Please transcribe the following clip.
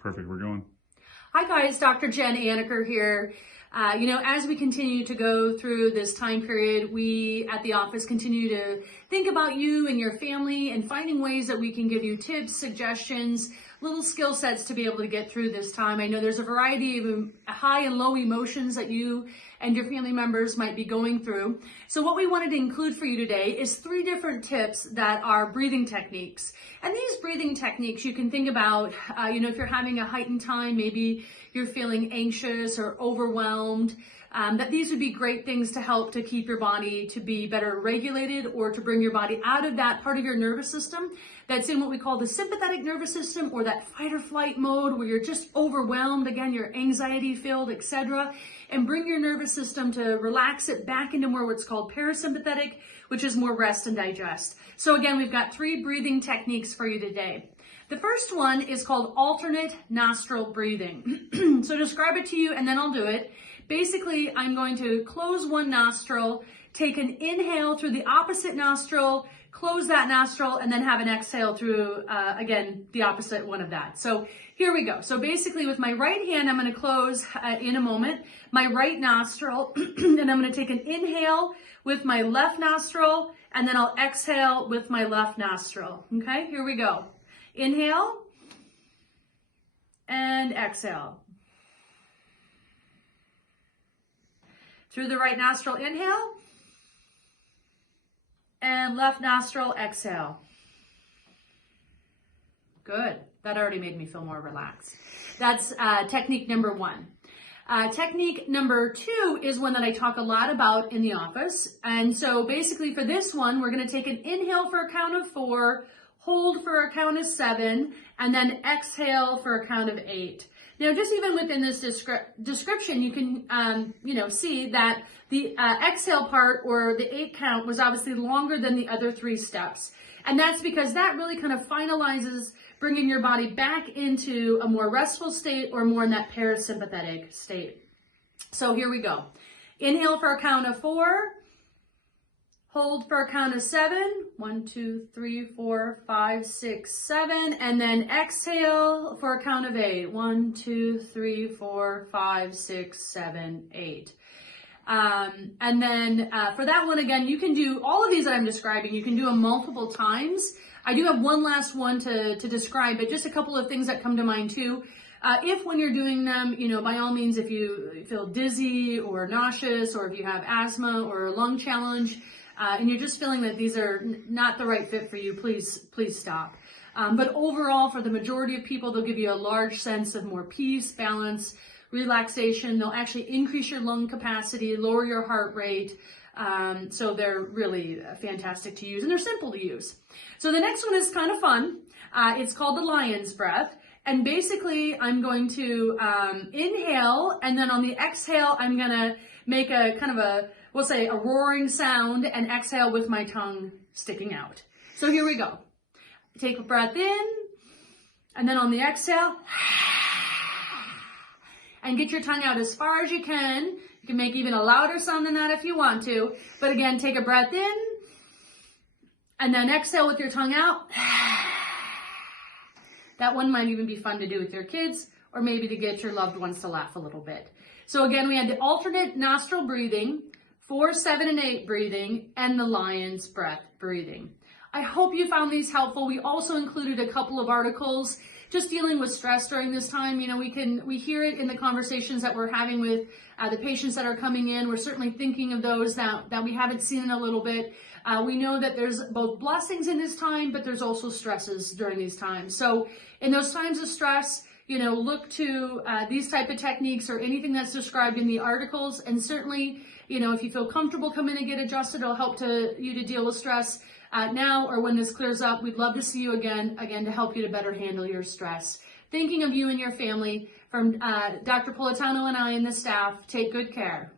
Perfect, we're going. Hi guys, Dr. Jen Anaker here. As we continue to go through this time period, we at the office continue to think about you and your family and finding ways that we can give you tips, suggestions, little skill sets to be able to get through this time. I know there's a variety of high and low emotions that you and your family members might be going through. So what we wanted to include for you today is 3 different tips that are breathing techniques. And these breathing techniques you can think about, if you're having a heightened time, maybe you're feeling anxious or overwhelmed, that these would be great things to help to keep your body to be better regulated or to bring your body out of that part of your nervous system that's in what we call the sympathetic nervous system, or that fight or flight mode where you're just overwhelmed, again, you're anxiety filled, etc., and bring your nervous system to relax it back into more what's called parasympathetic, which is more rest and digest. So again, we've got 3 breathing techniques for you today. The first one is called alternate nostril breathing. So describe it to you and then I'll do it. Basically, I'm going to close one nostril, take an inhale through the opposite nostril, close that nostril, and then have an exhale through, again, the opposite one of that. So here we go. So basically with my right hand, I'm going to close in a moment my right nostril, and I'm going to take an inhale with my left nostril, and then I'll exhale with my left nostril. Okay, here we go. Inhale and exhale. Through the right nostril, inhale, and left nostril, exhale. Good. That already made me feel more relaxed. That's technique number 1. Technique number 2 is one that I talk a lot about in the office. And so basically for this one, we're going to take an inhale for a count of 4, hold for a count of 7, and then exhale for a count of 8. Now, just even within this description, you can, see that the exhale part, or the 8 count, was obviously longer than the other 3 steps. And that's because that really kind of finalizes bringing your body back into a more restful state, or more in that parasympathetic state. So here we go. Inhale for a count of 4. Hold for a count of 7. 1, 2, 3, 4, 5, 6, 7. And then exhale for a count of 8. 1, 2, 3, 4, 5, 6, 7, 8. And then for that one, again, you can do all of these that I'm describing. You can do them multiple times. I do have one last one to describe, but just a couple of things that come to mind too. If when you're doing them, by all means, if you feel dizzy or nauseous, or if you have asthma or a lung challenge, and you're just feeling that these are not the right fit for you, please stop. But overall, for the majority of people, they'll give you a large sense of more peace, balance, relaxation. They'll actually increase your lung capacity, lower your heart rate. So they're really fantastic to use, and they're simple to use. So the next one is kind of fun. It's called the lion's breath. And basically, I'm going to inhale, and then on the exhale, I'm going to make a kind of we'll say a roaring sound, and exhale with my tongue sticking out. So here we go. Take a breath in, and then on the exhale, and get your tongue out as far as you can. You can make even a louder sound than that if you want to. But again, take a breath in, and then exhale with your tongue out. That one might even be fun to do with your kids, or maybe to get your loved ones to laugh a little bit. So again, we had the alternate nostril breathing, 4, 7, and 8 breathing, and the lion's breath breathing. I hope you found these helpful. We also included a couple of articles just dealing with stress during this time. We hear it in the conversations that we're having with the patients that are coming in. We're certainly thinking of those that we haven't seen in a little bit. We know that there's both blessings in this time, but there's also stresses during these times. So in those times of stress, look to these type of techniques or anything that's described in the articles. And certainly, if you feel comfortable, come in and get adjusted. It'll help you to deal with stress now or when this clears up. We'd love to see you again to help you to better handle your stress. Thinking of you and your family, from Dr. Politano and I and the staff, take good care.